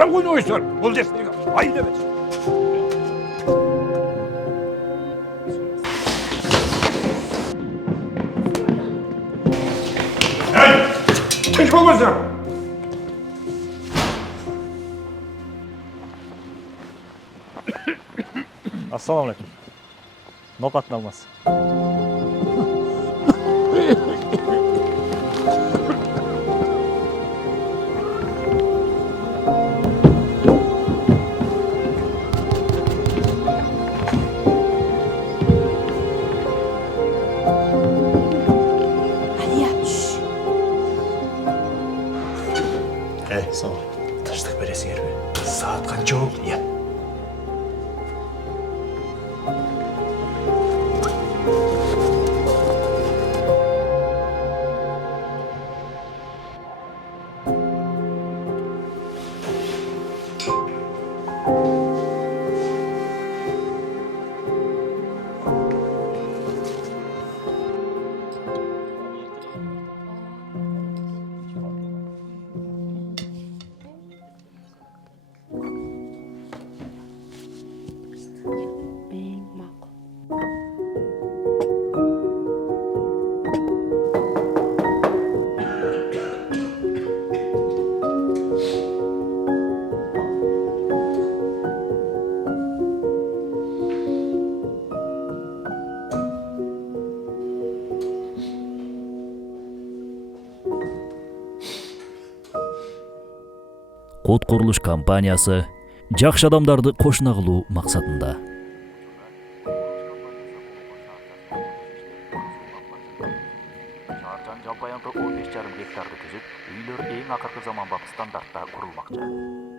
Кыран ойнойсуңар. Бул жерге айыл эмес. Tinch bolmasın. Assalamu alaikum. Nokat namaz. Sağ ol. Тынчтык бересиңер бе? Саат канча болду, я? Код курулуш компаниясы жакшы адамдарды кошуна кылуу максатында. Шаарчан жалпы аянты 15,5 гектарды түзүп, үйлөр эң акыркы заманбап стандартта курулмакчы.